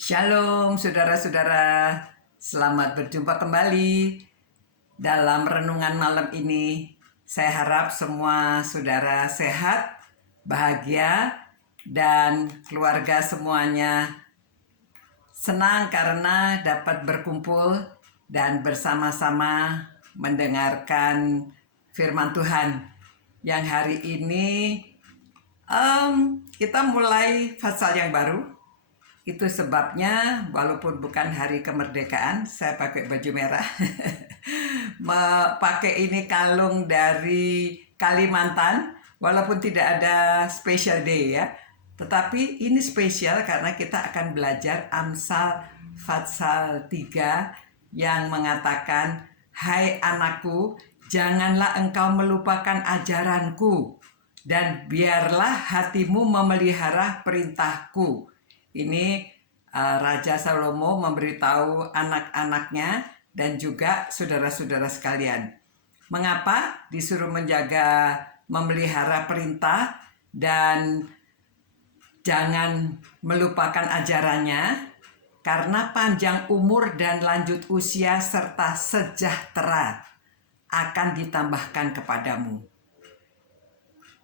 Shalom saudara-saudara, selamat berjumpa kembali dalam renungan malam ini. Saya harap semua saudara sehat, bahagia, dan keluarga semuanya senang karena dapat berkumpul dan bersama-sama mendengarkan firman Tuhan. Yang hari ini kita mulai pasal yang baru. Itu sebabnya walaupun bukan hari kemerdekaan, saya pakai baju merah. Pakai ini kalung dari Kalimantan, walaupun tidak ada special day ya. Tetapi ini spesial karena kita akan belajar Amsal pasal 3 yang mengatakan, "Hai anakku, janganlah engkau melupakan ajaranku, dan biarlah hatimu memelihara perintahku." Ini Raja Salomo memberitahu anak-anaknya dan juga saudara-saudara sekalian. Mengapa disuruh menjaga, memelihara perintah dan jangan melupakan ajarannya? Karena panjang umur dan lanjut usia serta sejahtera akan ditambahkan kepadamu.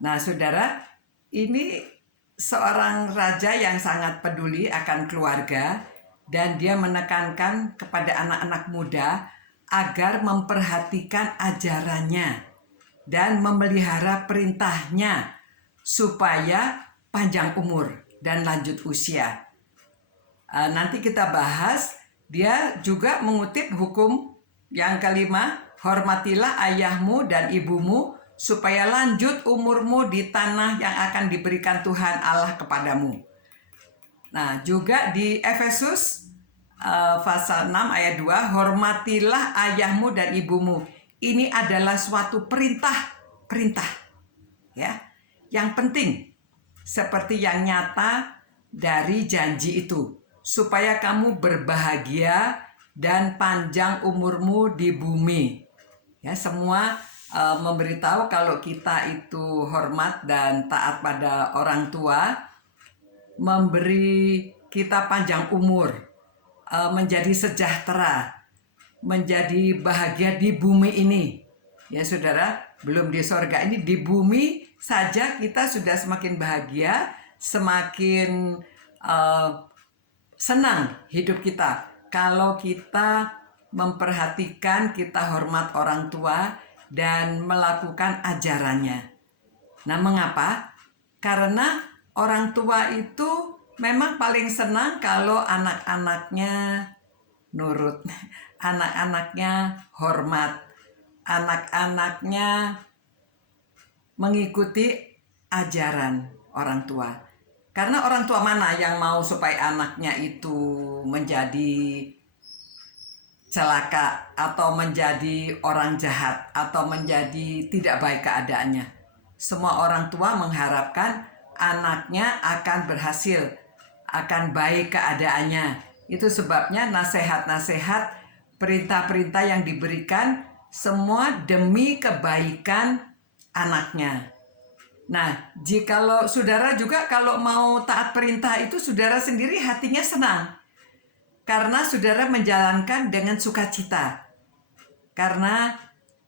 Nah, saudara, ini seorang raja yang sangat peduli akan keluarga, dan dia menekankan kepada anak-anak muda agar memperhatikan ajarannya dan memelihara perintahnya supaya panjang umur dan lanjut usia. Nanti kita bahas. Dia juga mengutip hukum yang kelima, "Hormatilah ayahmu dan ibumu supaya lanjut umurmu di tanah yang akan diberikan Tuhan Allah kepadamu." Nah, juga di Efesus pasal 6 ayat 2, "Hormatilah ayahmu dan ibumu." Ini adalah suatu perintah ya, yang penting, seperti yang nyata dari janji itu, supaya kamu berbahagia dan panjang umurmu di bumi. Ya, semua memberitahu kalau kita itu hormat dan taat pada orang tua, memberi kita panjang umur, menjadi sejahtera, menjadi bahagia di bumi ini. Ya saudara, belum di sorga, ini di bumi saja kita sudah semakin bahagia, semakin senang hidup kita kalau kita memperhatikan, kita hormat orang tua dan melakukan ajarannya. Nah, mengapa? Karena orang tua itu memang paling senang kalau anak-anaknya nurut, anak-anaknya hormat, anak-anaknya mengikuti ajaran orang tua. Karena orang tua mana yang mau supaya anaknya itu menjadi celaka atau menjadi orang jahat atau menjadi tidak baik keadaannya? Semua orang tua mengharapkan anaknya akan berhasil, akan baik keadaannya. Itu sebabnya nasihat-nasihat, perintah-perintah yang diberikan semua demi kebaikan anaknya. Nah, jikalau saudara juga kalau mau taat perintah itu, saudara sendiri hatinya senang. Karena saudara menjalankan dengan sukacita. Karena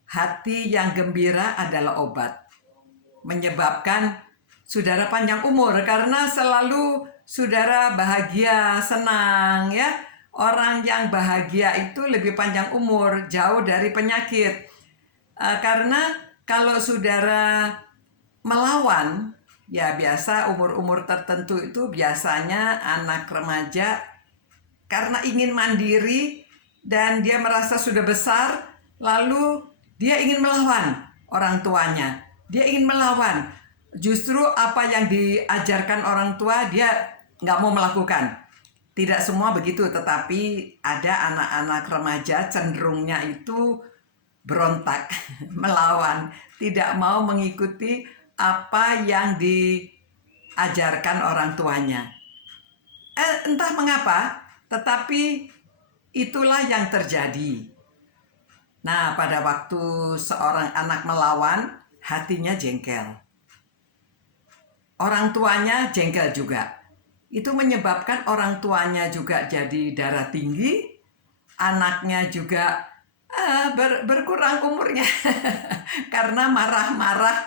hati yang gembira adalah obat. Menyebabkan saudara panjang umur. Karena selalu saudara bahagia, senang ya. Orang yang bahagia itu lebih panjang umur, jauh dari penyakit. Karena kalau saudara melawan, ya biasa umur-umur tertentu itu biasanya anak remaja karena ingin mandiri dan dia merasa sudah besar, lalu dia ingin melawan orang tuanya. Dia ingin melawan. Justru apa yang diajarkan orang tua dia nggak mau melakukan. Tidak semua begitu, tetapi ada anak-anak remaja cenderungnya itu berontak, melawan, tidak mau mengikuti apa yang diajarkan orang tuanya. Entah mengapa, tetapi itulah yang terjadi. Nah, pada waktu seorang anak melawan, hatinya jengkel. Orang tuanya jengkel juga. itu menyebabkan orang tuanya juga jadi darah tinggi, anaknya juga berkurang umurnya karena marah-marah,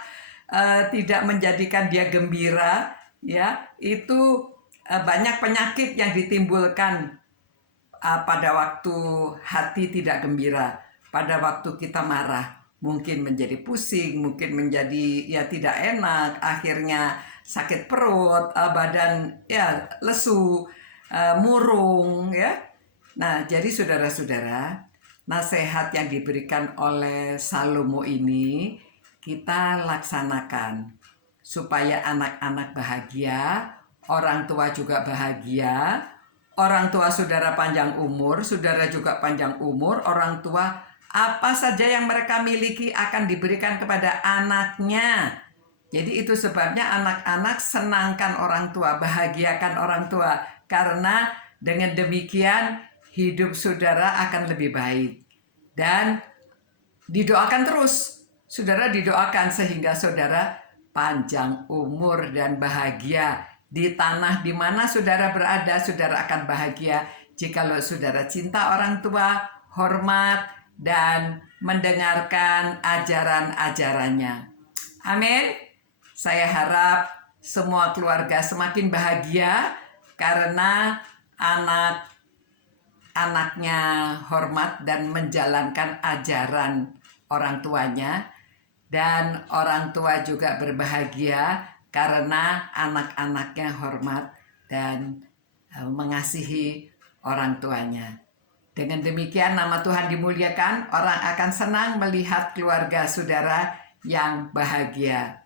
tidak menjadikan dia gembira, ya. Itu banyak penyakit yang ditimbulkan pada waktu hati tidak gembira, pada waktu kita marah. Mungkin menjadi pusing, mungkin menjadi ya tidak enak, akhirnya sakit perut, badan ya lesu, murung ya. Nah, jadi saudara-saudara, nasihat yang diberikan oleh Salomo ini kita laksanakan supaya anak-anak bahagia, orang tua juga bahagia, orang tua saudara panjang umur, saudara juga panjang umur, orang tua apa saja yang mereka miliki akan diberikan kepada anaknya. Jadi itu sebabnya anak-anak senangkan orang tua, bahagiakan orang tua. Karena dengan demikian hidup saudara akan lebih baik. Dan didoakan terus. Saudara didoakan sehingga saudara panjang umur dan bahagia. Di tanah di mana saudara berada, saudara akan bahagia jikalau saudara cinta orang tua, hormat, dan mendengarkan ajaran-ajarannya. Amin. Saya harap semua keluarga semakin bahagia karena anak-anaknya hormat dan menjalankan ajaran orang tuanya, dan orang tua juga berbahagia karena anak-anaknya hormat dan mengasihi orang tuanya. Dengan demikian nama Tuhan dimuliakan, orang akan senang melihat keluarga saudara yang bahagia.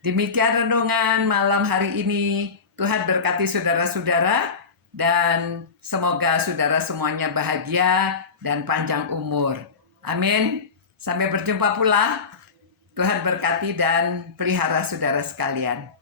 Demikian renungan malam hari ini. Tuhan berkati saudara-saudara dan semoga saudara semuanya bahagia dan panjang umur. Amin. Sampai berjumpa pula. Tuhan berkati dan pelihara saudara sekalian.